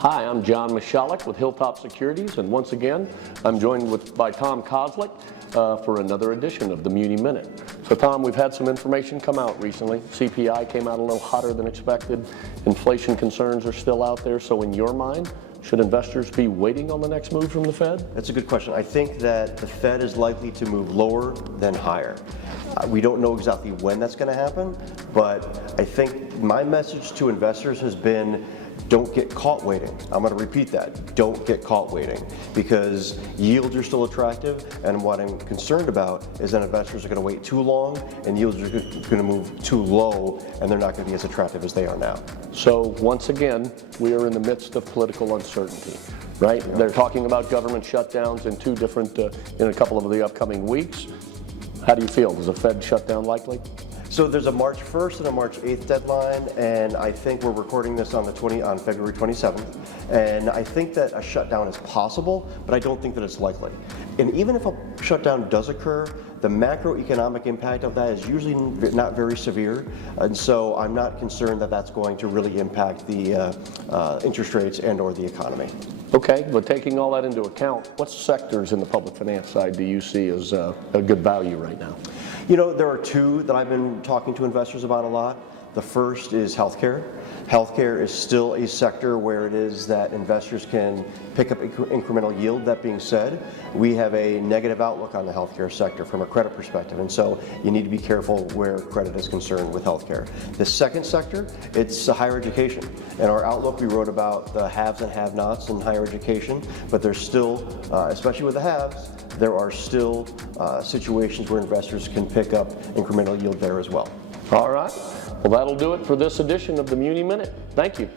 Hi, I'm John Muschalek with HilltopSecurities, and once again, I'm joined by Tom Kozlik for another edition of the Muni Minute. So Tom, we've had some information come out recently. CPI came out a little hotter than expected. Inflation concerns are still out there. So in your mind, should investors be waiting on the next move from the Fed? That's a good question. I think that the Fed is likely to move lower than higher. We don't know exactly when that's going to happen, but I think my message to investors has been, don't get caught waiting. I'm going to repeat that. Don't get caught waiting, because yields are still attractive, and what I'm concerned about is that investors are going to wait too long and yields are going to move too low, and they're not going to be as attractive as they are now. So once again, we are in the midst of political uncertainty, right? Yeah. They're talking about government shutdowns in a couple of the upcoming weeks. How do you feel? Is a Fed shutdown likely? So there's a March 1st and a March 8th deadline, and I think we're recording this on February 27th, and I think that a shutdown is possible, but I don't think that it's likely. And even if a shutdown does occur, the macroeconomic impact of that is usually not very severe, and so I'm not concerned that that's going to really impact the interest rates and or the economy. Okay, but taking all that into account, what sectors in the public finance side do you see as a good value right now? You know, there are two that I've been talking to investors about a lot. The first is healthcare. Healthcare is still a sector where it is that investors can pick up incremental yield. That being said, we have a negative outlook on the healthcare sector from a credit perspective, and so you need to be careful where credit is concerned with healthcare. The second sector, it's higher education. In our outlook, we wrote about the haves and have-nots in higher education, but there's still, especially with the haves, there are still situations where investors can pick up incremental yield there as well. All right. Well, that'll do it for this edition of the Muni Minute. Thank you.